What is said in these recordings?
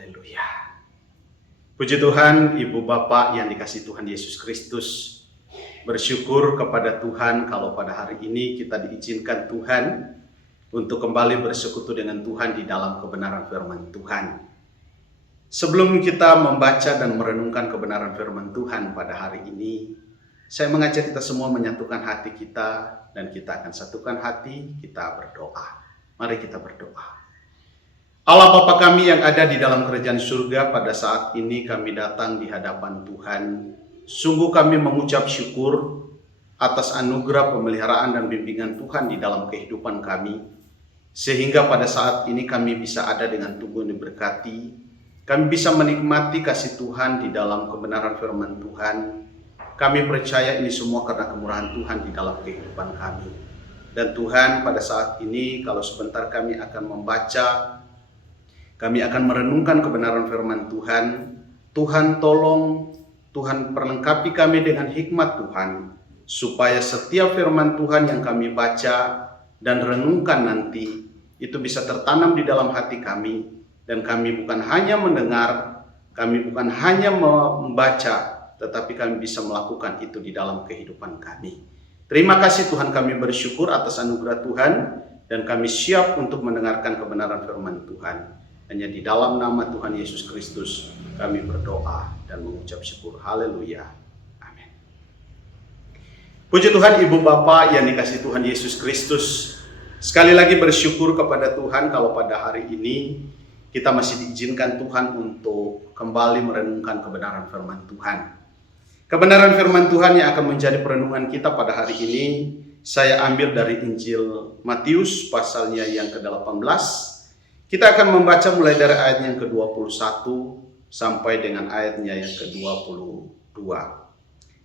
Haleluya. Puji Tuhan, Ibu Bapak yang dikasihi Tuhan Yesus Kristus. Bersyukur kepada Tuhan kalau pada hari ini kita diizinkan Tuhan untuk kembali bersekutu dengan Tuhan di dalam kebenaran firman Tuhan. Sebelum kita membaca dan merenungkan kebenaran firman Tuhan pada hari ini, saya mengajak kita semua menyatukan hati kita dan kita akan satukan hati, kita berdoa. Mari kita berdoa. Allah Bapa kami yang ada di dalam kerajaan surga, pada saat ini kami datang di hadapan Tuhan. Sungguh kami mengucap syukur atas anugerah pemeliharaan dan bimbingan Tuhan di dalam kehidupan kami. Sehingga pada saat ini kami bisa ada dengan tubuh yang diberkati. Kami bisa menikmati kasih Tuhan di dalam kebenaran firman Tuhan. Kami percaya ini semua karena kemurahan Tuhan di dalam kehidupan kami. Dan Tuhan, pada saat ini kalau sebentar kami akan membaca, kami akan merenungkan kebenaran firman Tuhan. Tuhan tolong, Tuhan perlengkapi kami dengan hikmat Tuhan, supaya setiap firman Tuhan yang kami baca dan renungkan nanti, itu bisa tertanam di dalam hati kami. Dan kami bukan hanya mendengar, kami bukan hanya membaca, tetapi kami bisa melakukan itu di dalam kehidupan kami. Terima kasih Tuhan, kami bersyukur atas anugerah Tuhan, dan kami siap untuk mendengarkan kebenaran firman Tuhan. Hanya di dalam nama Tuhan Yesus Kristus kami berdoa dan mengucap syukur. Haleluya. Amin. Puji Tuhan, Ibu Bapak yang dikasihi Tuhan Yesus Kristus. Sekali lagi bersyukur kepada Tuhan kalau pada hari ini kita masih diizinkan Tuhan untuk kembali merenungkan kebenaran firman Tuhan. Kebenaran firman Tuhan yang akan menjadi perenungan kita pada hari ini, saya ambil dari Injil Matius pasalnya yang ke-18. Kita akan membaca mulai dari ayat yang ke-21 sampai dengan ayatnya yang ke-22.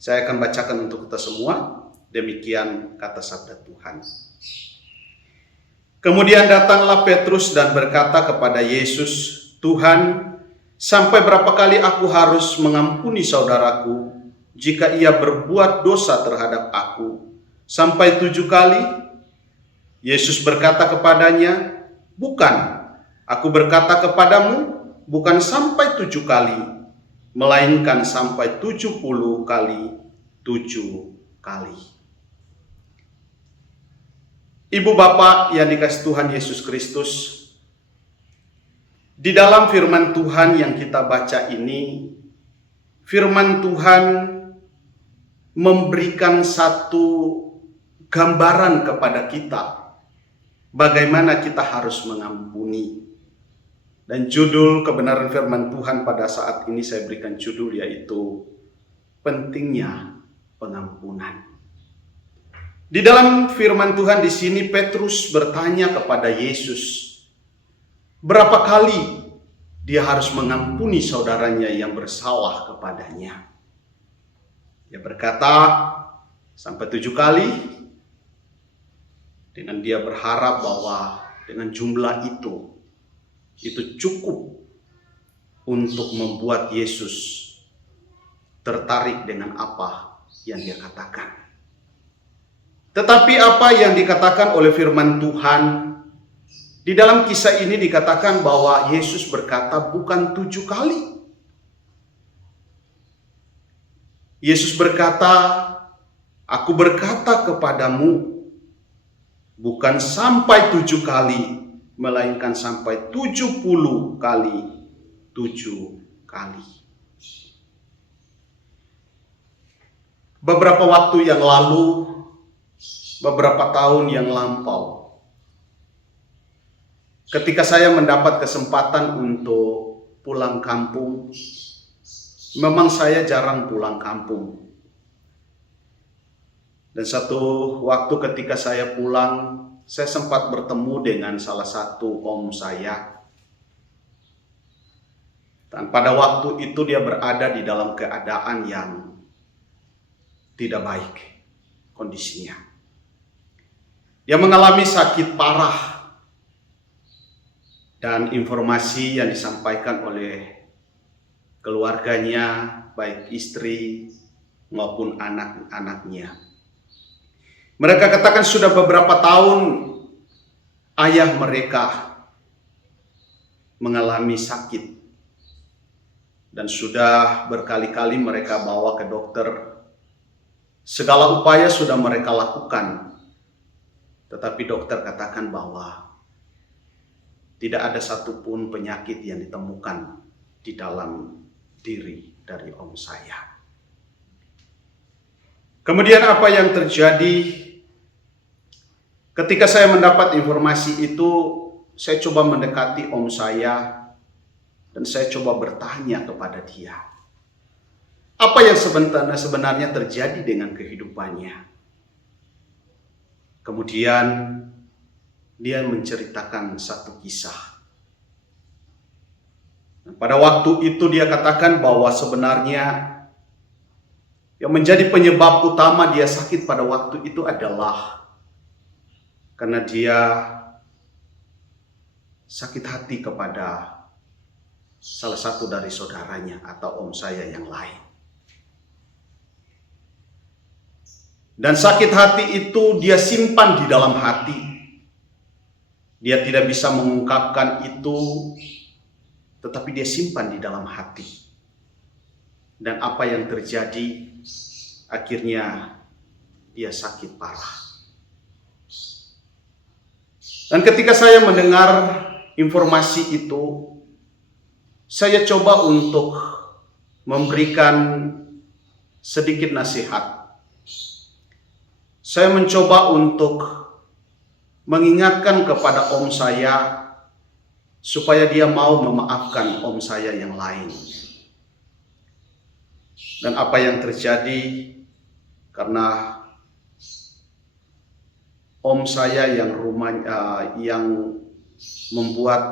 Saya akan bacakan untuk kita semua. Demikian kata sabda Tuhan. Kemudian datanglah Petrus dan berkata kepada Yesus, "Tuhan, sampai berapa kali aku harus mengampuni saudaraku jika ia berbuat dosa terhadap aku? Sampai 7 kali?" Yesus berkata kepadanya, "Bukan. Aku berkata kepadamu, bukan sampai 7 kali, melainkan sampai 70 kali 7 kali." Ibu Bapak yang dikasihi Tuhan Yesus Kristus, di dalam firman Tuhan yang kita baca ini, firman Tuhan memberikan satu gambaran kepada kita bagaimana kita harus mengampuni. Dan judul kebenaran firman Tuhan pada saat ini saya berikan judul, yaitu pentingnya pengampunan. Di dalam firman Tuhan di sini Petrus bertanya kepada Yesus, berapa kali dia harus mengampuni saudaranya yang bersalah kepadanya. Dia berkata sampai 7 kali, dengan dia berharap bahwa dengan jumlah itu cukup untuk membuat Yesus tertarik dengan apa yang dia katakan. Tetapi apa yang dikatakan oleh firman Tuhan di dalam kisah ini dikatakan bahwa Yesus berkata bukan 7 kali. Yesus berkata, "Aku berkata kepadamu, bukan sampai 7 kali, melainkan sampai 70 kali 7 kali. Beberapa waktu yang lalu, beberapa tahun yang lampau, ketika saya mendapat kesempatan untuk pulang kampung, memang saya jarang pulang kampung. Dan satu waktu ketika saya pulang, saya sempat bertemu dengan salah satu om saya. Dan pada waktu itu dia berada di dalam keadaan yang tidak baik kondisinya. Dia mengalami sakit parah. Dan informasi yang disampaikan oleh keluarganya, baik istri maupun anak-anaknya, mereka katakan sudah beberapa tahun ayah mereka mengalami sakit dan sudah berkali-kali mereka bawa ke dokter. Segala upaya sudah mereka lakukan, tetapi dokter katakan bahwa tidak ada satupun penyakit yang ditemukan di dalam diri dari om saya. Kemudian apa yang terjadi ketika saya mendapat informasi itu? Saya coba mendekati om saya dan saya coba bertanya kepada dia, apa yang sebenarnya terjadi dengan kehidupannya. Kemudian dia menceritakan satu kisah. Pada waktu itu dia katakan bahwa sebenarnya yang menjadi penyebab utama dia sakit pada waktu itu adalah karena dia sakit hati kepada salah satu dari saudaranya atau om saya yang lain. Dan sakit hati itu dia simpan di dalam hati. Dia tidak bisa mengungkapkan itu, tetapi dia simpan di dalam hati. Dan apa yang terjadi, akhirnya dia sakit parah. Dan ketika saya mendengar informasi itu, saya coba untuk memberikan sedikit nasihat. Saya mencoba untuk mengingatkan kepada om saya supaya dia mau memaafkan om saya yang lain. Dan apa yang terjadi, karena om saya yang membuat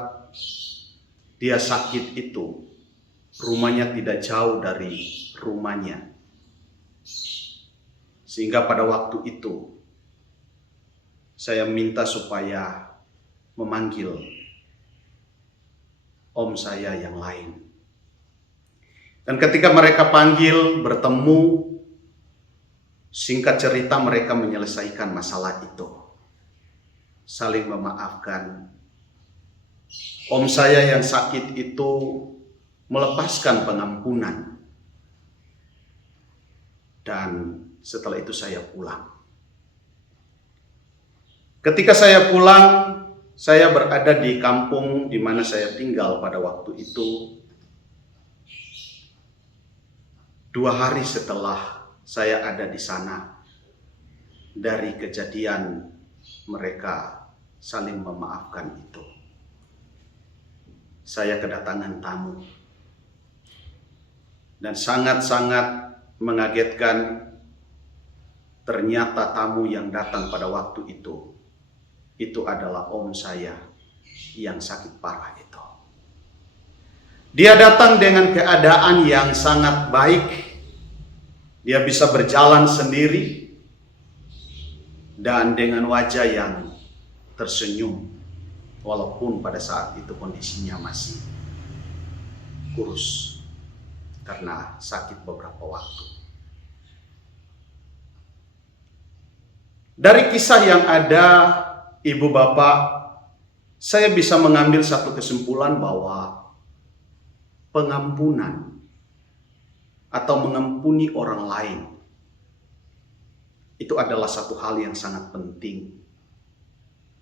dia sakit itu, rumahnya tidak jauh dari rumahnya. Sehingga pada waktu itu saya minta supaya memanggil om saya yang lain. Dan ketika mereka panggil, bertemu, singkat cerita mereka menyelesaikan masalah itu. Saling memaafkan. Om saya yang sakit itu melepaskan pengampunan. Dan setelah itu saya pulang. Ketika saya pulang, saya berada di kampung di mana saya tinggal pada waktu itu. 2 hari setelah saya ada di sana, dari kejadian mereka saling memaafkan itu, saya kedatangan tamu. Dan sangat-sangat mengagetkan, ternyata tamu yang datang pada waktu itu adalah om saya yang sakit parah itu. Dia datang dengan keadaan yang sangat baik. Dia bisa berjalan sendiri dan dengan wajah yang tersenyum, walaupun pada saat itu kondisinya masih kurus karena sakit beberapa waktu. Dari kisah yang ada, ibu bapak, saya bisa mengambil satu kesimpulan bahwa pengampunan atau mengampuni orang lain itu adalah satu hal yang sangat penting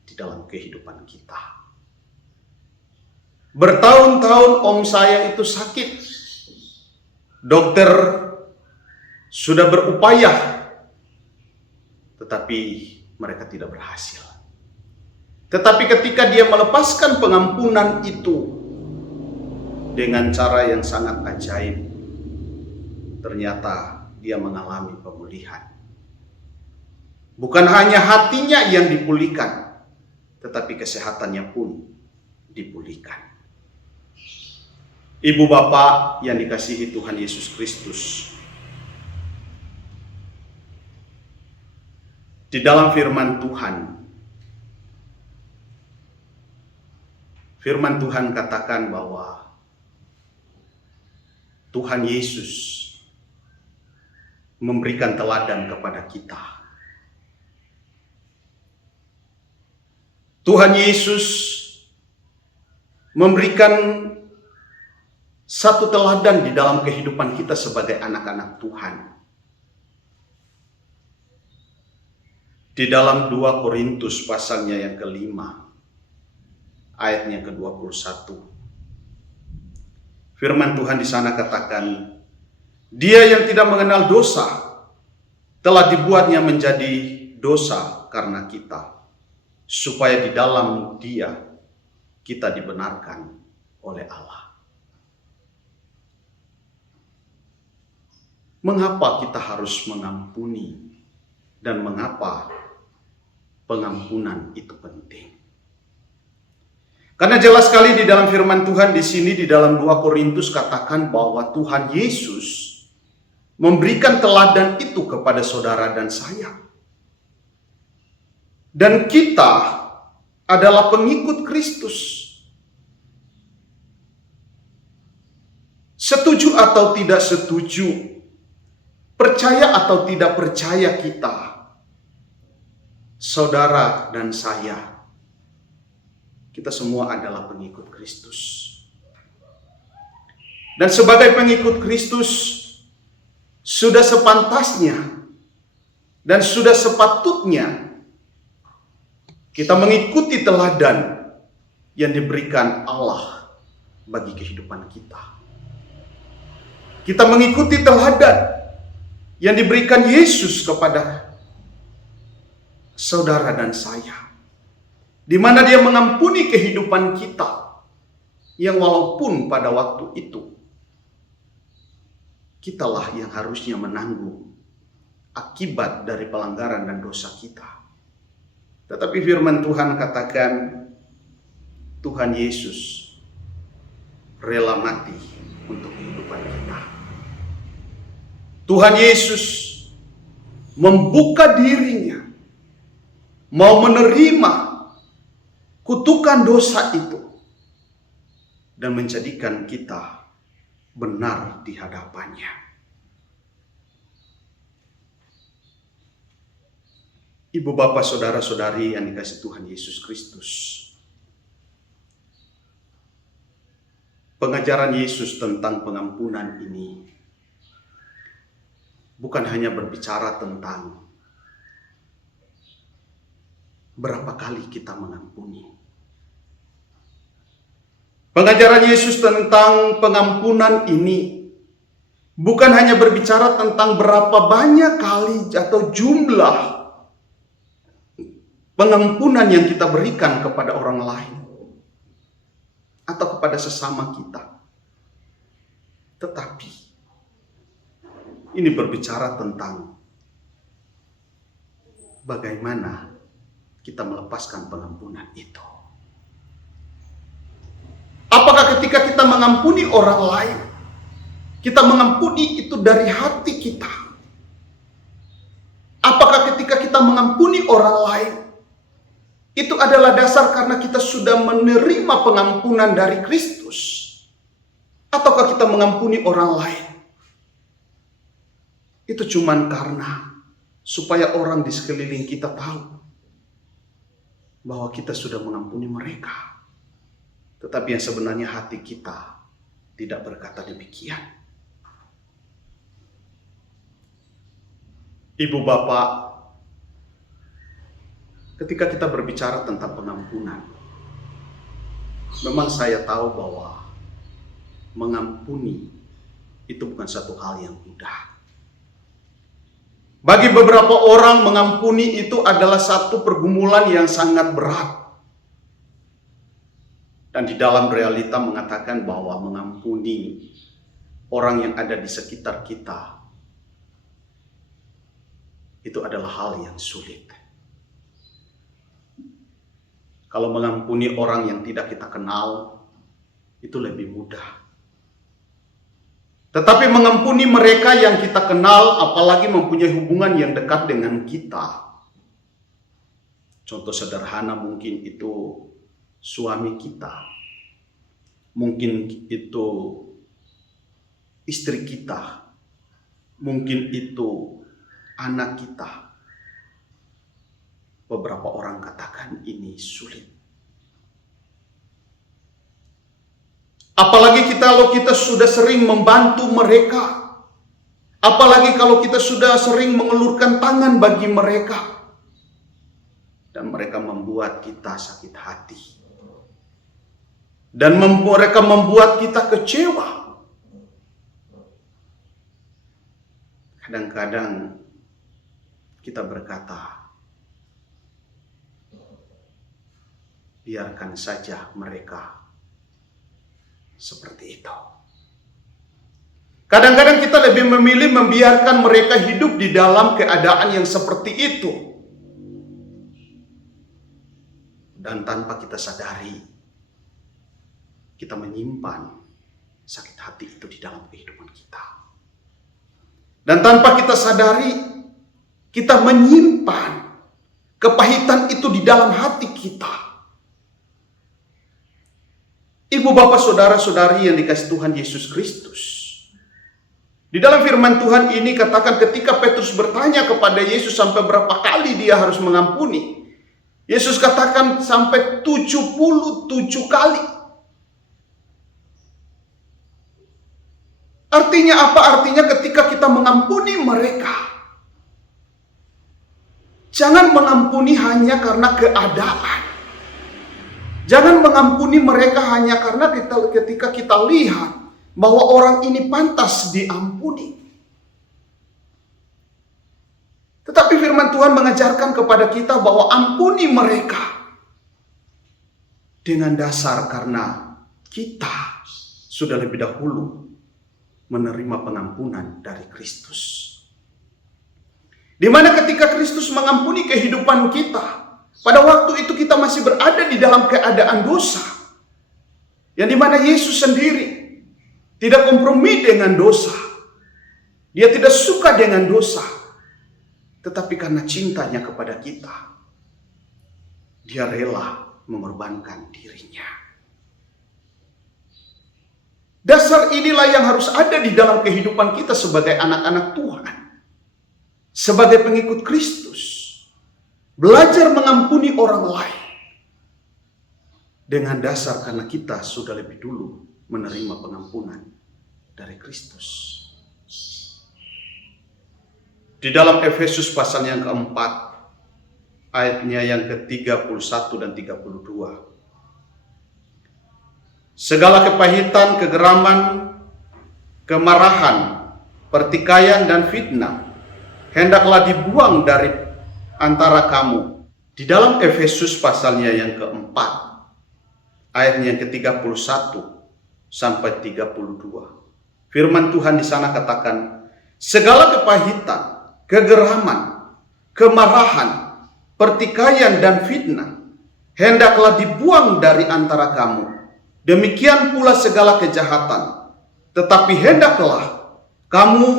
di dalam kehidupan kita. Bertahun-tahun om saya itu sakit. Dokter sudah berupaya, tetapi mereka tidak berhasil. Tetapi ketika dia melepaskan pengampunan itu dengan cara yang sangat ajaib, ternyata dia mengalami pemulihan. Bukan hanya hatinya yang dipulihkan, tetapi kesehatannya pun dipulihkan. Ibu bapak yang dikasihi Tuhan Yesus Kristus, di dalam firman Tuhan katakan bahwa Tuhan Yesus memberikan teladan kepada kita. Tuhan Yesus memberikan satu teladan di dalam kehidupan kita sebagai anak-anak Tuhan. Di dalam 2 Korintus pasalnya yang kelima, ayatnya ke-21. Firman Tuhan di sana katakan, Dia yang tidak mengenal dosa telah dibuatnya menjadi dosa karena kita, supaya di dalam Dia kita dibenarkan oleh Allah. Mengapa kita harus mengampuni dan mengapa pengampunan itu penting? Karena jelas sekali di dalam firman Tuhan di sini di dalam 2 Korintus katakan bahwa Tuhan Yesus memberikan teladan itu kepada saudara dan saya. Dan kita adalah pengikut Kristus. Setuju atau tidak setuju, percaya atau tidak percaya kita, saudara dan saya, kita semua adalah pengikut Kristus. Dan sebagai pengikut Kristus, sudah sepantasnya dan sudah sepatutnya kita mengikuti teladan yang diberikan Allah bagi kehidupan kita. Kita mengikuti teladan yang diberikan Yesus kepada saudara dan saya, di mana Dia mengampuni kehidupan kita, yang walaupun pada waktu itu kitalah yang harusnya menanggung akibat dari pelanggaran dan dosa kita. Tetapi firman Tuhan katakan, Tuhan Yesus rela mati untuk kehidupan kita. Tuhan Yesus membuka dirinya, mau menerima kutukan dosa itu, dan menjadikan kita benar di hadapannya. Ibu bapak saudara-saudari yang dikasihi Tuhan Yesus Kristus, pengajaran Yesus tentang pengampunan ini bukan hanya berbicara tentang berapa kali kita mengampuni. Pengajaran Yesus tentang pengampunan ini bukan hanya berbicara tentang berapa banyak kali atau jumlah pengampunan yang kita berikan kepada orang lain atau kepada sesama kita. Tetapi ini berbicara tentang bagaimana kita melepaskan pengampunan itu. Apakah ketika kita mengampuni orang lain, kita mengampuni itu dari hati kita? Apakah ketika kita mengampuni orang lain, itu adalah dasar karena kita sudah menerima pengampunan dari Kristus? Ataukah kita mengampuni orang lain itu cuman karena supaya orang di sekeliling kita tahu bahwa kita sudah mengampuni mereka, tetapi yang sebenarnya hati kita tidak berkata demikian? Ibu bapak, ketika kita berbicara tentang pengampunan, memang saya tahu bahwa mengampuni itu bukan satu hal yang mudah. Bagi beberapa orang, mengampuni itu adalah satu pergumulan yang sangat berat. Dan di dalam realita mengatakan bahwa mengampuni orang yang ada di sekitar kita itu adalah hal yang sulit. Kalau mengampuni orang yang tidak kita kenal, itu lebih mudah. Tetapi mengampuni mereka yang kita kenal, apalagi mempunyai hubungan yang dekat dengan kita. Contoh sederhana mungkin itu suami kita, mungkin itu istri kita, mungkin itu anak kita. Beberapa orang katakan ini sulit. Apalagi kalau kita sudah sering membantu mereka. Apalagi kalau kita sudah sering mengulurkan tangan bagi mereka. Dan mereka membuat kita sakit hati. Dan mereka membuat kita kecewa. Kadang-kadang kita berkata, biarkan saja mereka seperti itu. Kadang-kadang kita lebih memilih membiarkan mereka hidup di dalam keadaan yang seperti itu. Dan tanpa kita sadari, kita menyimpan sakit hati itu di dalam kehidupan kita. Dan tanpa kita sadari, kita menyimpan kepahitan itu di dalam hati kita. Ibu, bapak, saudara-saudari yang dikasihi Tuhan Yesus Kristus. Di dalam firman Tuhan ini katakan ketika Petrus bertanya kepada Yesus sampai berapa kali dia harus mengampuni. Yesus katakan sampai 77 kali. Artinya apa? Artinya ketika kita mengampuni mereka, jangan mengampuni hanya karena keadaan. Jangan mengampuni mereka hanya karena ketika kita lihat bahwa orang ini pantas diampuni. Tetapi firman Tuhan mengajarkan kepada kita bahwa ampuni mereka dengan dasar karena kita sudah lebih dahulu menerima pengampunan dari Kristus. Di mana ketika Kristus mengampuni kehidupan kita, pada waktu itu kita masih berada di dalam keadaan dosa. Yang dimana Yesus sendiri tidak kompromi dengan dosa. Dia tidak suka dengan dosa. Tetapi karena cintanya kepada kita, dia rela mengorbankan dirinya. Dasar inilah yang harus ada di dalam kehidupan kita sebagai anak-anak Tuhan. Sebagai pengikut Kristus. Belajar mengampuni orang lain. Dengan dasar karena kita sudah lebih dulu menerima pengampunan dari Kristus. Di dalam Efesus pasal yang keempat, ayatnya yang ke-31 dan 32. Segala kepahitan, kegeraman, kemarahan, pertikaian, dan fitnah hendaklah dibuang dari antara kamu. Di dalam Efesus pasalnya yang keempat, ayatnya yang ke-31 sampai 32. Firman Tuhan di sana katakan, segala kepahitan, kegeraman, kemarahan, pertikaian, dan fitnah hendaklah dibuang dari antara kamu. Demikian pula segala kejahatan. Tetapi hendaklah kamu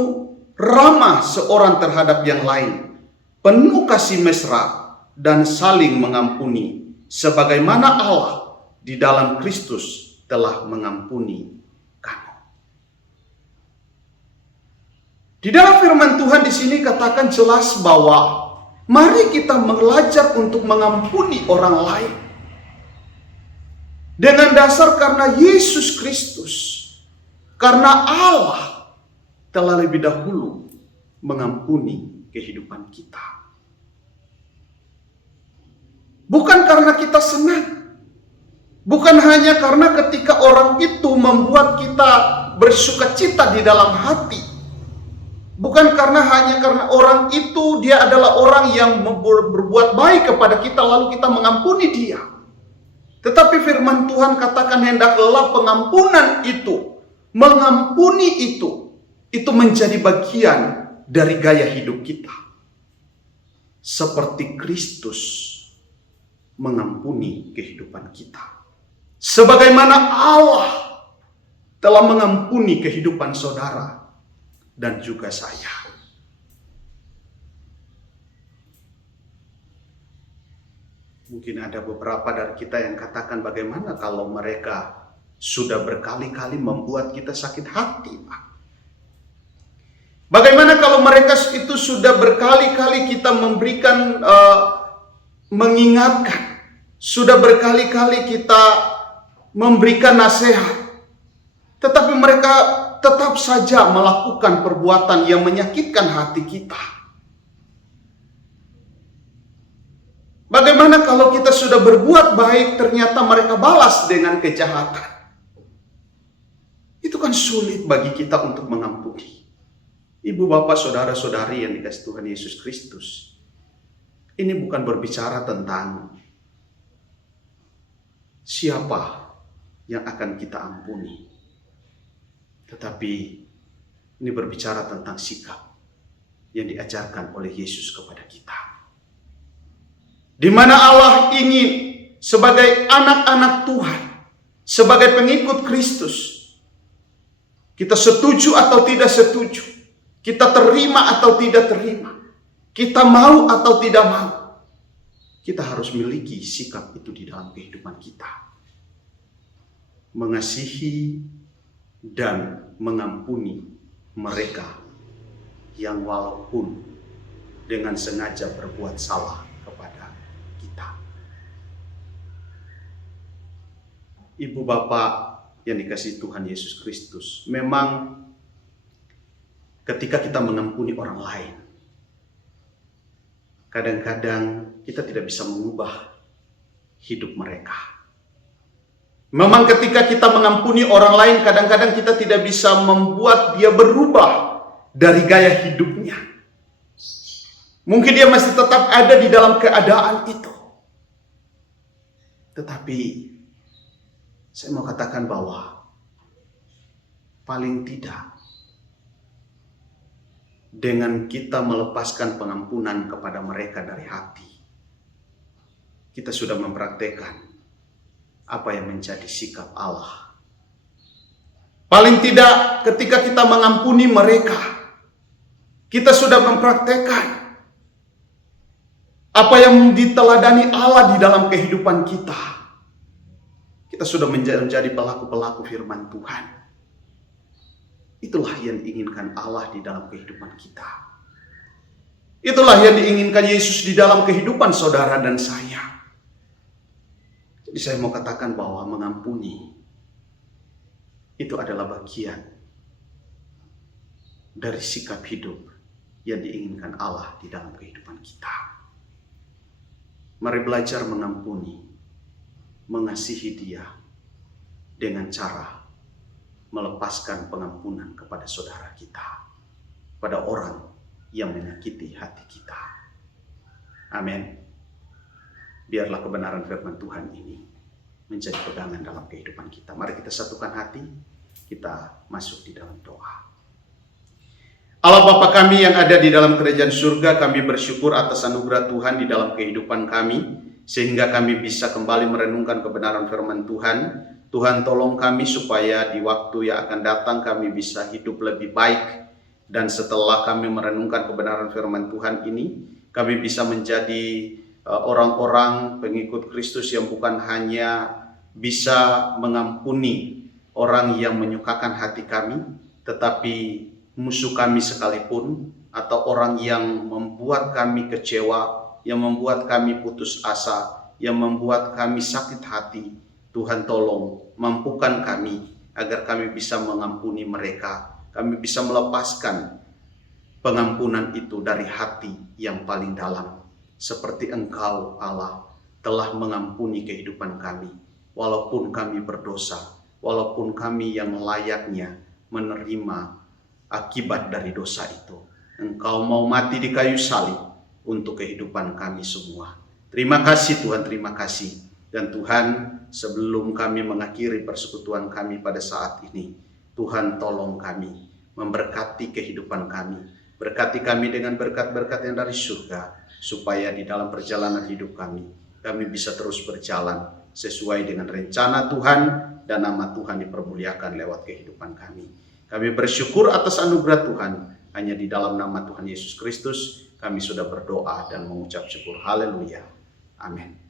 ramah seorang terhadap yang lain, penuh kasih mesra dan saling mengampuni, sebagaimana Allah di dalam Kristus telah mengampuni kamu. Di dalam firman Tuhan di sini katakan jelas bahwa mari kita belajar untuk mengampuni orang lain. Dengan dasar karena Yesus Kristus, karena Allah telah lebih dahulu mengampuni kehidupan kita. Bukan karena kita senang, bukan hanya karena ketika orang itu membuat kita bersukacita di dalam hati, bukan hanya karena orang itu dia adalah orang yang berbuat baik kepada kita lalu kita mengampuni dia. Tetapi firman Tuhan katakan hendaklah pengampunan itu, mengampuni itu menjadi bagian dari gaya hidup kita. Seperti Kristus mengampuni kehidupan kita. Sebagaimana Allah telah mengampuni kehidupan saudara dan juga saya. Mungkin ada beberapa dari kita yang katakan bagaimana kalau mereka sudah berkali-kali membuat kita sakit hati, Pak. Bagaimana kalau mereka itu sudah berkali-kali kita memberikan, mengingatkan, sudah berkali-kali kita memberikan nasihat, tetapi mereka tetap saja melakukan perbuatan yang menyakitkan hati kita. Bagaimana kalau kita sudah berbuat baik, ternyata mereka balas dengan kejahatan? Itu kan sulit bagi kita untuk mengampuni. Ibu, bapak, saudara-saudari yang dikasihi Tuhan Yesus Kristus, ini bukan berbicara tentang siapa yang akan kita ampuni, tetapi ini berbicara tentang sikap yang diajarkan oleh Yesus kepada kita. Di mana Allah ingin sebagai anak-anak Tuhan, sebagai pengikut Kristus, kita setuju atau tidak setuju, kita terima atau tidak terima, kita mau atau tidak mau, kita harus miliki sikap itu di dalam kehidupan kita. Mengasihi dan mengampuni mereka yang walaupun dengan sengaja berbuat salah kepada kita. Ibu, bapak yang dikasihi Tuhan Yesus Kristus, memang ketika kita mengampuni orang lain, kadang-kadang kita tidak bisa mengubah hidup mereka. Memang ketika kita mengampuni orang lain, kadang-kadang kita tidak bisa membuat dia berubah dari gaya hidupnya. Mungkin dia masih tetap ada di dalam keadaan itu. Tetapi saya mau katakan bahwa paling tidak dengan kita melepaskan pengampunan kepada mereka dari hati, kita sudah mempraktekkan apa yang menjadi sikap Allah. Paling tidak ketika kita mengampuni mereka, kita sudah mempraktekkan apa yang diteladani Allah di dalam kehidupan kita. Kita sudah menjadi pelaku-pelaku firman Tuhan. Itulah yang diinginkan Allah di dalam kehidupan kita. Itulah yang diinginkan Yesus di dalam kehidupan saudara dan saya. Jadi saya mau katakan bahwa mengampuni itu adalah bagian dari sikap hidup yang diinginkan Allah di dalam kehidupan kita. Mari belajar mengampuni, mengasihi dia dengan cara melepaskan pengampunan kepada saudara kita, pada orang yang menyakiti hati kita. Amin. Biarlah kebenaran firman Tuhan ini menjadi pegangan dalam kehidupan kita. Mari kita satukan hati, kita masuk di dalam doa. Allah Bapa kami yang ada di dalam kerajaan surga, kami bersyukur atas anugerah Tuhan di dalam kehidupan kami, sehingga kami bisa kembali merenungkan kebenaran firman Tuhan. Tuhan tolong kami supaya di waktu yang akan datang kami bisa hidup lebih baik. Dan setelah kami merenungkan kebenaran firman Tuhan ini, kami bisa menjadi orang-orang pengikut Kristus yang bukan hanya bisa mengampuni orang yang menyukakan hati kami, tetapi musuh kami sekalipun, atau orang yang membuat kami kecewa, yang membuat kami putus asa, yang membuat kami sakit hati, Tuhan tolong mampukan kami agar kami bisa mengampuni mereka. Kami bisa melepaskan pengampunan itu dari hati yang paling dalam. Seperti Engkau Allah telah mengampuni kehidupan kami. Walaupun kami berdosa, walaupun kami yang layaknya menerima akibat dari dosa itu. Engkau mau mati di kayu salib untuk kehidupan kami semua. Terima kasih Tuhan, terima kasih. Dan Tuhan, sebelum kami mengakhiri persekutuan kami pada saat ini, Tuhan tolong kami, memberkati kehidupan kami. Berkati kami dengan berkat-berkat yang dari surga, supaya di dalam perjalanan hidup kami bisa terus berjalan sesuai dengan rencana Tuhan, dan nama Tuhan dipermuliakan lewat kehidupan kami. Kami bersyukur atas anugerah Tuhan, hanya di dalam nama Tuhan Yesus Kristus kami sudah berdoa dan mengucap syukur. Haleluya. Amin.